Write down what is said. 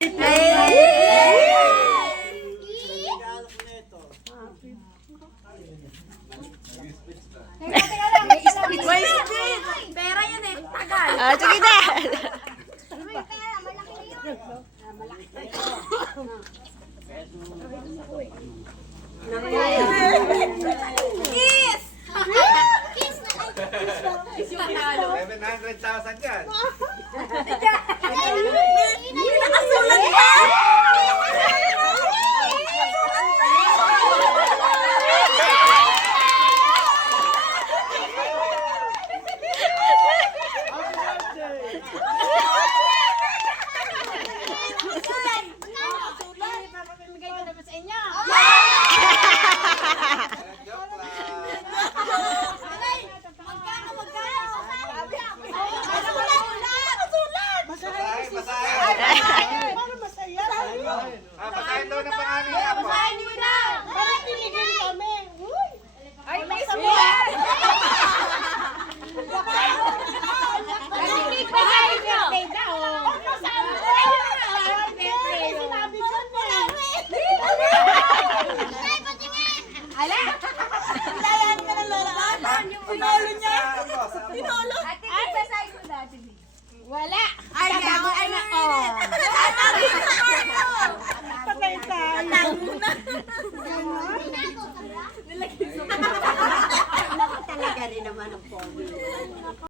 Pera yun eh, tagal. Ah, sige na. Kiss! Kiss yung talo. 700,000 yan. Nakasulat ka! Pasahin daw ng pangalan niya po. Ay, may sabuhan! Wala! Ay, gago ay na ko! Patay tayo! Talaga rin naman ang pogi.